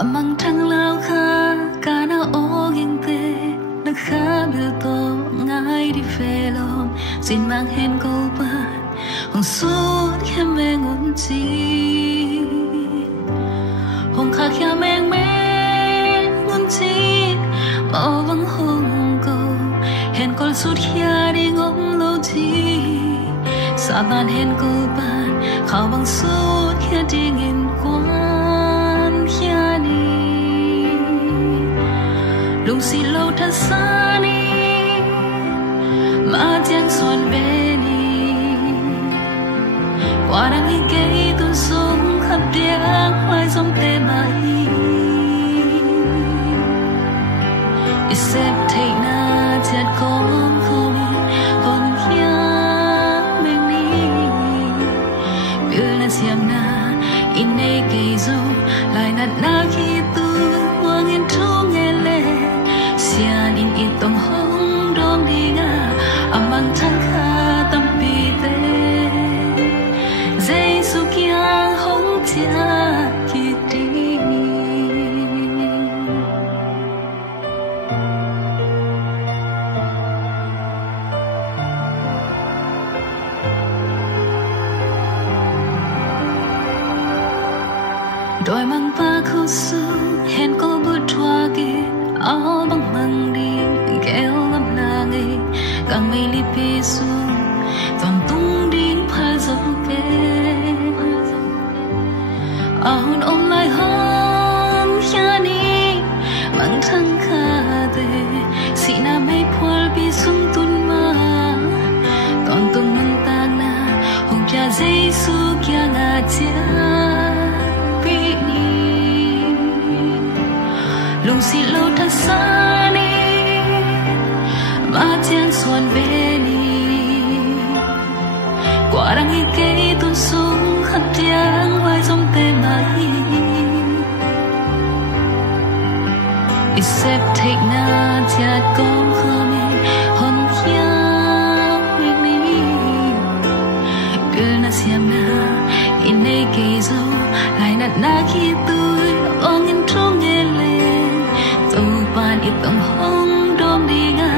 amang thang lao kha kana oging te na kha bil to ngai di felom sin mang hen ko pan hong su khem meng un chi hong kha kya meng un chi mo vang hong ko hen kol su khia di ngom lo chi sa ban hen ko pan khao vang su khia ding in quan khia ni lung si lo tha sa ni ma jiang suan ve ni qua đang đi cây tuôn xuống khắp tiếng hoài giống tê mai xếp thấy na chợt con không hồn kia mình đi đưa na xiêm na in đây cây dù lại nát na khi tôi muốn yên trú nghe lệ xiên in ít tông hông đong đi ngà amang thang kha tâm bi tê dây su kia hông chia kỳ đi đôi mang ba khâu sương hẹn cô bước qua kia áo băng mang đi kéo ngắm là ngày càng mây li pi xuống toàn tung đi phai dấu kê áo ôm lại hôn kia đi mang thăng kha tê si na mây phol pi xuống tun ma toàn tung mang tang na hồng kia dây su kia ngà chia lung si lo tha sa ni ma jiang suan ve ni qua đang đi cây tuôn xuống khắp tiếng hoài giống tê mai xếp thích na chặt con không hôn kia mình đi đưa na xiêm na in đây cây dâu lại nát na khi tôi ong in trong nghe lên tàu pan ít tông hông đom đi ngà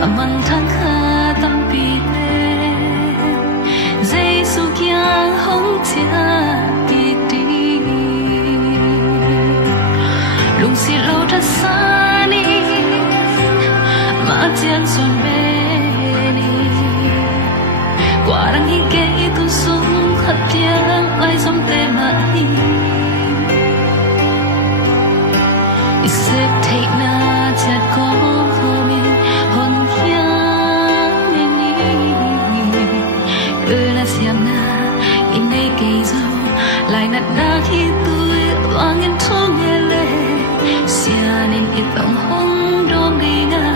amang thang kha tâm pi tê dây su kia hông chia đi đi lung si lo tha sa ni ma jiang suan ve ni qua đang hi cây tu sung khắp tiếng lại giống tê mai xếp thấy na chợt có không hôn kia mình đi đưa na xiêm na in đây cây dâu lại nát na khi tôi vang yên thu nghe lệ xia nên ít tông hông đom đi ngà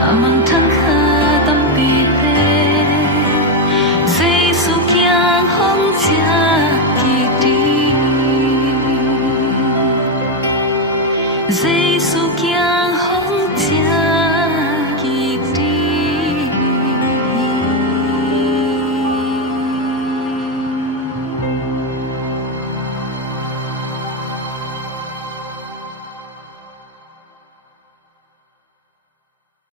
amang thang kha tâm pi tê dây su kia hông chia kỳ đi dây su kia hông chia